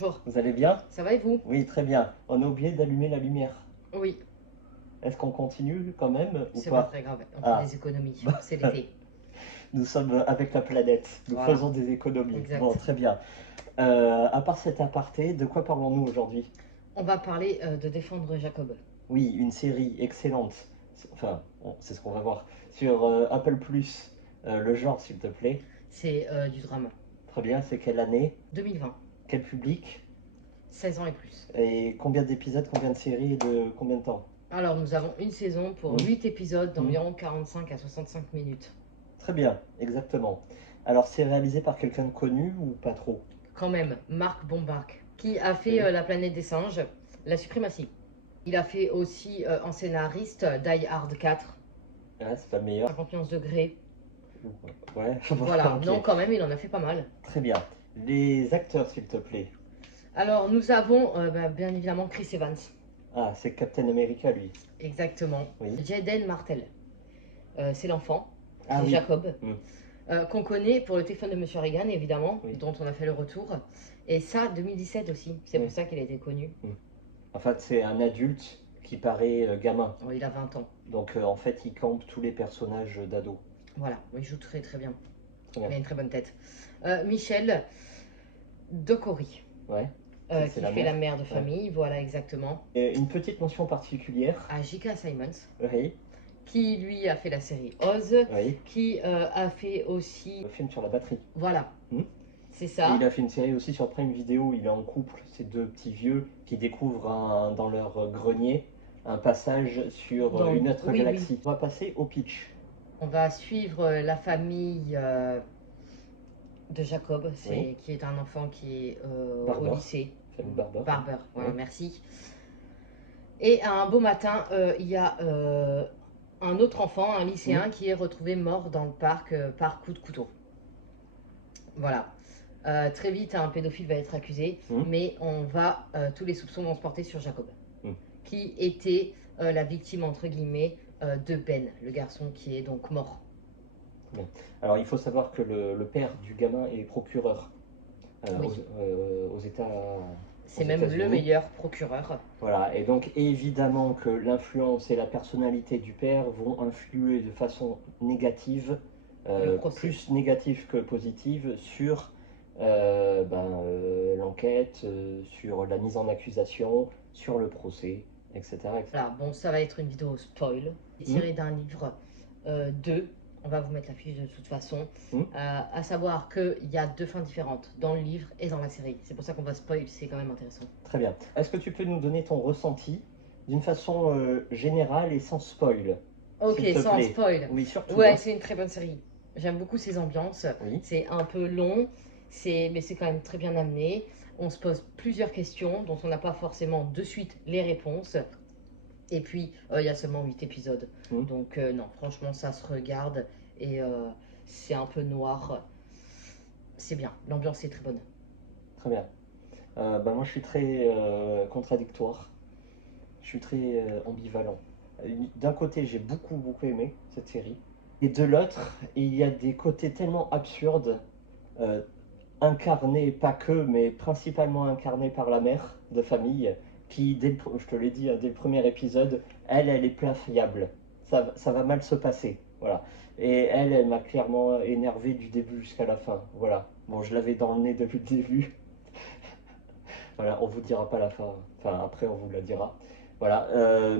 Bonjour, Vous allez bien? ça va et vous? Oui, très bien. On a oublié d'allumer la lumière. Oui, Est-ce qu'on continue quand même ou c'est pas pas? très grave, on fait Ah, des économies, bah, c'est l'été. nous sommes avec la planète. Nous Voilà, faisons des économies. Bon, exact. très bien. À part cet aparté, de quoi parlons-nous aujourd'hui? On va parler de défendre Jacob. Oui, une série excellente. Enfin, c'est ce qu'on va voir. Sur Apple Plus, le genre, s'il te plaît. C'est du drame. Très bien, c'est quelle année? 2020, Quel public? 16 ans et plus. Et combien d'épisodes, combien de séries et de combien de temps? Alors nous avons une saison pour Hmm, 8 épisodes hmm. d'environ 45 à 65 minutes. Très bien, exactement. Alors, c'est réalisé par quelqu'un de connu ou pas trop? Quand même, Marc Bombard, qui a fait Oui. La planète des singes, La suprématie. Il a fait aussi en scénariste Die Hard 4, Ouais, c'est pas le meilleur. 51 degrés. Ouais, Voilà, ok. non quand même, il en a fait pas mal. Très bien. Les acteurs, s'il te plaît. Alors nous avons bien évidemment Chris Evans. Ah, c'est Captain America, lui. Exactement. Oui. Jaden Martel. C'est l'enfant, Ah c'est oui. Jacob, Hmm. qu'on connaît pour le téléphone de Monsieur Reagan, évidemment, Oui. dont on a fait le retour. Et ça, 2017 aussi. C'est Oui. pour ça qu'il a été connu. En fait, c'est un adulte qui paraît gamin. Oh, il a 20 ans. Donc, en fait, il campe tous les personnages d'ado. Voilà, il joue très très bien. Très Il a bien. une très bonne tête. Michel Docori, Ouais. Ça, c'est qui la fait la mère. mère de Ouais. famille, voilà exactement. Et une petite mention particulière. À J.K. Simons, Oui. qui lui a fait la série Oz, Oui. qui a fait aussi... Le film sur la batterie. Voilà, Hmm. c'est Et ça. il a fait une série aussi sur Prime Video. Il est en couple, ces deux petits vieux qui découvrent dans leur grenier un passage sur une autre Oui, oui. galaxie. On va passer au pitch. On va suivre la famille de Jacob, Oui. qui est un enfant qui est au Barber. lycée. Famille Barber. Barber, voilà, Oui. merci. Et un beau matin, il y a un autre enfant, un lycéen, qui est retrouvé mort dans le parc par coup de couteau. Voilà. Très vite, un pédophile va être accusé, mais tous les soupçons vont se porter sur Jacob, qui était la victime, entre guillemets, de Ben, le garçon qui est donc mort. Bon. Alors, il faut savoir que le père du gamin est procureur Oui. aux États. C'est aux même le États-Unis. meilleur procureur. Voilà, et donc évidemment que l'influence et la personnalité du père vont influer de façon négative, Le procès. plus négative que positive, sur l'enquête, sur la mise en accusation, sur le procès, etc. Voilà, bon, ça va être une vidéo spoil, tirée d'un livre 2. On va vous mettre la fiche de toute façon. À savoir qu'il y a deux fins différentes dans le livre et dans la série. C'est pour ça qu'on va spoil, c'est quand même intéressant. Très bien. Est-ce que tu peux nous donner ton ressenti d'une façon générale et sans spoil? Ok, s'il te sans plaît. spoil. Oui, surtout. Ouais, hein. c'est une très bonne série. J'aime beaucoup ces ambiances. Oui. C'est un peu long, mais c'est quand même très bien amené. On se pose plusieurs questions dont on n'a pas forcément de suite les réponses. Et puis, il y a seulement 8 épisodes. Donc, non, franchement, ça se regarde. Et c'est un peu noir. C'est bien. L'ambiance est très bonne. Très bien. Moi, je suis très contradictoire. Je suis très ambivalent. D'un côté, j'ai beaucoup aimé cette série. Et de l'autre, il y a des côtés tellement absurdes, euh, incarnés, pas que, mais principalement incarnés par la mère de famille, qui, je te l'ai dit, dès le premier épisode, elle est plafiable. Ça va mal se passer. Voilà. Et elle m'a clairement énervé du début jusqu'à la fin. Voilà. Bon, je l'avais dans le nez depuis le début. Voilà, on vous dira pas la fin. Enfin, après, on vous la dira. Voilà,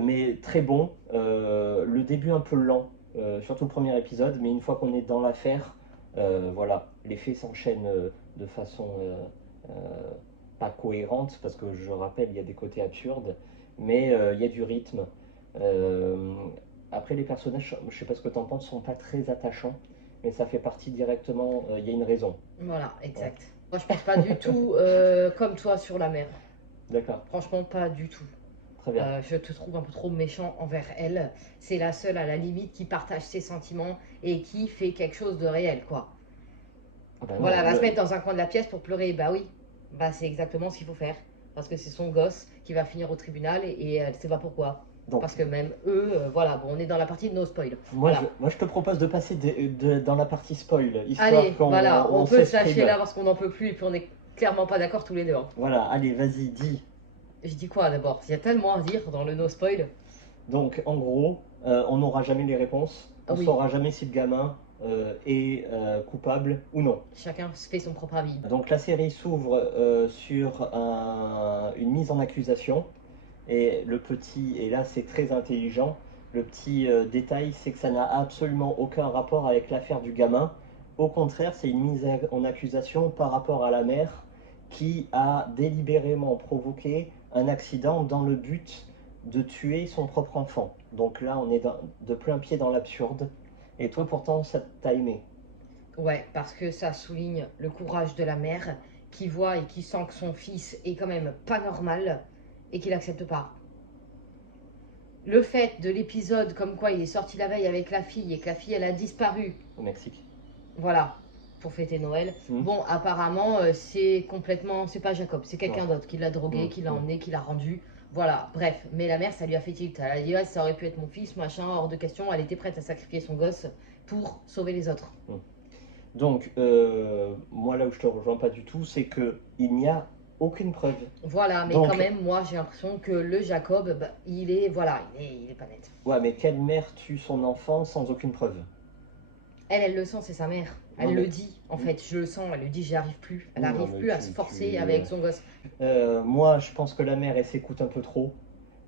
mais très bon. Le début un peu lent, surtout le premier épisode, mais une fois qu'on est dans l'affaire, voilà, les faits s'enchaînent de façon euh, pas cohérente, parce que je rappelle, il y a des côtés absurdes, mais il y a du rythme. Euh, Après, les personnages, je sais pas ce que tu en penses, sont pas très attachants, mais ça fait partie directement, il y a une raison. Voilà, exact. Moi, je pense pas du tout comme toi sur la mer. D'accord, Franchement, pas du tout. très bien. Je te trouve un peu trop méchant envers elle. C'est la seule, à la limite, qui partage ses sentiments et qui fait quelque chose de réel, quoi. Ah bah non, Voilà, elle va se mettre dans un coin de la pièce pour pleurer. Bah oui, bah c'est exactement ce qu'il faut faire. Parce que c'est son gosse qui va finir au tribunal et elle sait pas pourquoi. Donc, Parce que même eux, voilà, bon, on est dans la partie de no spoil. moi, Voilà. je te propose de passer dans la partie spoil, histoire Allez, qu'on voilà, on peut se s'exprime. lâcher là parce qu'on n'en peut plus et puis on est clairement pas d'accord tous les deux, hein. Voilà, allez, vas-y, dis. Je dis quoi d'abord? Il y a tellement à dire dans le no spoil. Donc, en gros, on n'aura jamais les réponses. Ah On oui, saura jamais si le gamin est coupable ou non. chacun se fait son propre avis. Donc, la série s'ouvre sur une mise en accusation. Et le petit, et là c'est très intelligent, le petit détail, c'est que ça n'a absolument aucun rapport avec l'affaire du gamin. Au contraire, c'est une mise en accusation par rapport à la mère qui a délibérément provoqué un accident dans le but de tuer son propre enfant. Donc là, on est de plein pied dans l'absurde. Et toi, pourtant, ça t'a aimé. Ouais, parce que ça souligne le courage de la mère qui voit et qui sent que son fils est quand même pas normal et qu'il n'accepte pas. Le fait de l'épisode comme quoi il est sorti la veille avec la fille et que la fille elle a disparu, Au Mexique. voilà, pour fêter Noël. Mhm. Bon, apparemment, c'est complètement. C'est pas Jacob, c'est quelqu'un d'autre qui l'a drogué, qui l'a emmené, qui l'a rendu. Voilà, bref. Mais la mère, ça lui a fait tilt. Elle a dit, ouais, ça aurait pu être mon fils, machin, hors de question. Elle était prête à sacrifier son gosse pour sauver les autres. Donc, moi là où je te rejoins pas du tout, c'est que il n'y a aucune preuve. Voilà, mais Donc- quand même, moi, j'ai l'impression que le Jacob, bah, il est. Voilà, il est pas net. Ouais, mais quelle mère tue son enfant sans aucune preuve? Elle le sent, c'est sa mère. Elle Non, mais- le dit, en fait, je le sens, elle le dit, j'y arrive plus. Elle Oui, non, n'arrive mais plus à tu- se forcer tu- avec son gosse. Moi, je pense que la mère, elle s'écoute un peu trop.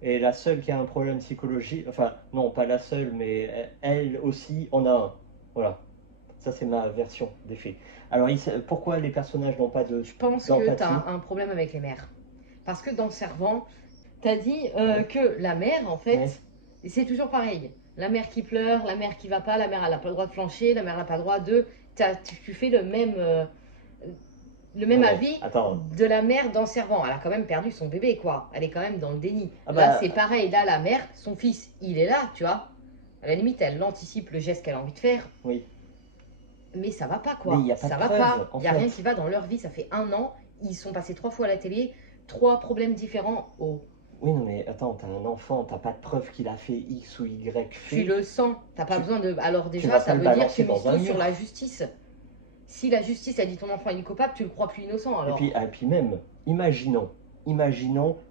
Et la seule qui a un problème psychologique, enfin, non, pas la seule, mais elle aussi en a un. Voilà. Ça, c'est ma version des faits. Alors, pourquoi les personnages n'ont pas de Je pense que d'empathie? tu as un problème avec les mères. Parce que dans Servant, tu as dit Ouais. que la mère, en fait, Ouais. c'est toujours pareil. La mère qui pleure, la mère qui va pas, la mère elle n'a pas le droit de flancher, la mère n'a pas le droit de. Tu fais le même Ouais, avis attends. de la mère dans Servant. Elle a quand même perdu son bébé, quoi. Elle est quand même dans le déni. Ah Là, bah- c'est pareil. Là, la mère, son fils, il est là, tu vois. À la limite, elle anticipe le geste qu'elle a envie de faire. Oui. Mais ça va pas, quoi. Mais il y a pas ça de va preuve, pas. en Il y a fait. rien qui va dans leur vie. Ça fait 1 an. Ils sont passés 3 fois à la télé. 3 problèmes différents. Oh, Oui, non, mais attends, t'as un enfant, t'as pas de preuve qu'il a fait X ou Y fait. tu le sens. T'as pas Tu- besoin de. Alors vas déjà, pas ça le veut dire que balancer tu dans mises un tout sur mur. la justice. Si la justice a dit ton enfant il est coupable, tu le crois plus innocent. Alors, Et puis même, imaginons,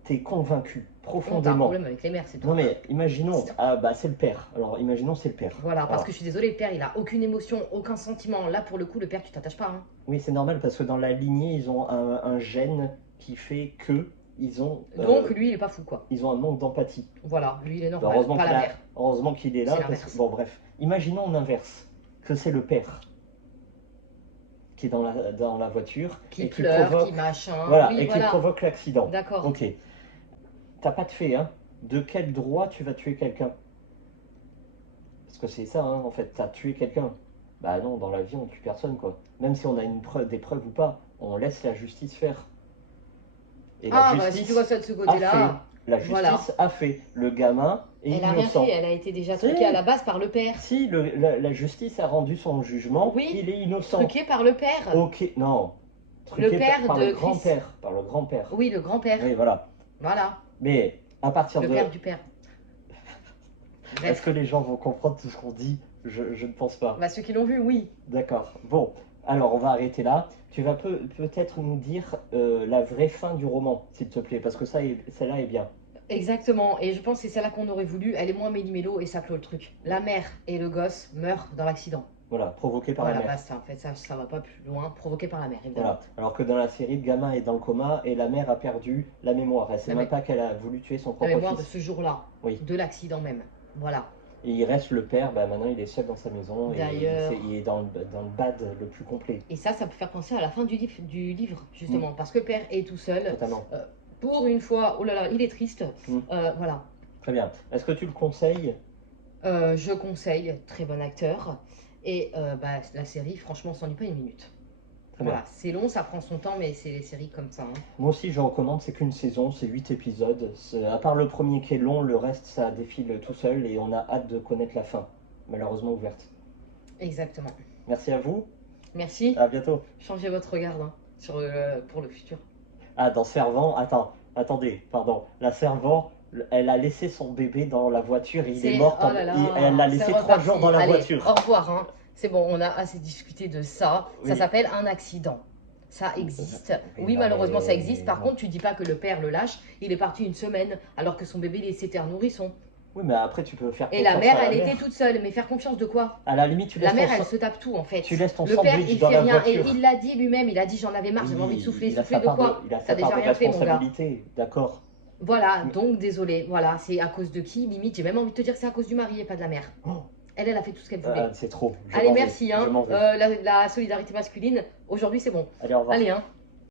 t'es convaincu t'as un profondément. problème avec les mères, c'est tout. Non mais imaginons, C'est- ah bah c'est le père. Alors imaginons c'est le père. Voilà, parce Alors, que je suis désolée, le père, il a aucune émotion, aucun sentiment. Là, pour le coup, le père, tu t'attaches pas. Hein. oui, c'est normal parce que dans la lignée, ils ont un gène qui fait que ils ont, Donc, lui, il est pas fou, quoi. ils ont un manque d'empathie. Voilà, lui, il est Bah, normal, pas la mère. heureusement qu'il est là. C'est Parce l'inverse. que, bon bref, imaginons l'inverse, que c'est le père qui est dans la voiture Qui et qui pleure, provoque, qui machin. voilà, oui, et qui voilà. provoque l'accident. D'accord. Ok. T'as pas de fait, hein? De quel droit tu vas tuer quelqu'un? Parce que c'est ça, hein, en fait, t'as tué quelqu'un. Bah non, dans la vie, on tue personne, quoi. Même si on a des preuves ou pas, on laisse la justice faire. Et Ah, la bah, si justice tu vois ça de ce a côté-là, fait. La justice voilà. a fait. Le gamin est Elle a rien innocent. fait, elle a été déjà Si. truquée à la base par le père. Si la justice a rendu son jugement, Oui. il est innocent. Truquée par le père. Ok, non. Truqué père par de le Chris. grand-père. Par le grand-père. Oui, le grand-père. Oui, voilà. Voilà, Mais à partir le de. père du père. Est-ce Bref, que les gens vont comprendre tout ce qu'on dit? Je ne pense pas. bah, ceux qui l'ont vu, oui. D'accord. Bon, alors on va arrêter là. Tu vas peut-être nous dire la vraie fin du roman, s'il te plaît, parce que celle-là est bien. Exactement, et je pense que c'est celle-là qu'on aurait voulu. Elle est moins méli-mélo et ça clôt le truc. La mère et le gosse meurent dans l'accident. Voilà, provoqué par Voilà, la mère. basta, en fait, ça va pas plus loin. Provoqué par la mère, évidemment. Voilà. Alors que dans la série, le gamin est dans le coma et la mère a perdu la mémoire. Elle sait La même pas qu'elle a voulu tuer son La propre mémoire de fils. ce jour-là, Oui. de l'accident même. Voilà. Et il reste le père, bah maintenant il est seul dans sa maison et D'ailleurs- il est dans le bad le plus complet. Et ça peut faire penser à la fin du livre justement. Parce que le père est tout seul. Totalement. Pour une fois, oh là là, il est triste. Mm. Voilà. Très bien. Est-ce que tu le conseilles? Je conseille, très bon acteur. Et bah, la série, franchement, on s'ennuie pas une minute. Très Voilà, bien. c'est long, ça prend son temps, mais c'est les séries comme ça. Hein. Moi aussi je recommande, c'est qu'une saison, c'est 8 épisodes. À part le premier qui est long, le reste ça défile tout seul et on a hâte de connaître la fin, malheureusement ouverte. Exactement. Merci à vous, Merci. à bientôt. Changez votre regard hein, pour le futur. Ah, dans Servant, attendez, pardon. La Servant, elle a laissé son bébé dans la voiture, il est mort, oh là là, elle l'a c'est laissé 3 reparti. jours dans la Allez, voiture. Au revoir. Hein. C'est bon, on a assez discuté de ça. Ça Oui. s'appelle un accident. Ça existe. Oui, Oui, non, malheureusement, ça mais existe. Par non. contre, tu dis pas que le père le lâche. Il est parti une semaine alors que son bébé il s'était un nourrisson. Oui, mais après, tu peux faire Et la confiance mère, à la elle était mère. toute seule. Mais faire confiance de quoi? À la limite, La mère, elle se tape tout en tu fait. laisses ton Le père, sandwich il dans fait la rien. Et voiture. il l'a dit lui-même. Il a dit j'en avais marre, j'avais envie de Oui, souffler. il a Souffler sa de part quoi? il a T'as sa part déjà de rien fait, mon gars. responsabilité, d'accord. Voilà, Mais- donc désolé. Voilà, c'est à cause de qui? Limite, j'ai même envie de te dire que c'est à cause du mari et pas de la mère. Oh, Elle a fait tout ce qu'elle voulait. c'est trop, je Allez, m'en vais, merci, je hein. m'en vais. La solidarité masculine, aujourd'hui, c'est bon. Allez, au revoir. Allez, hein.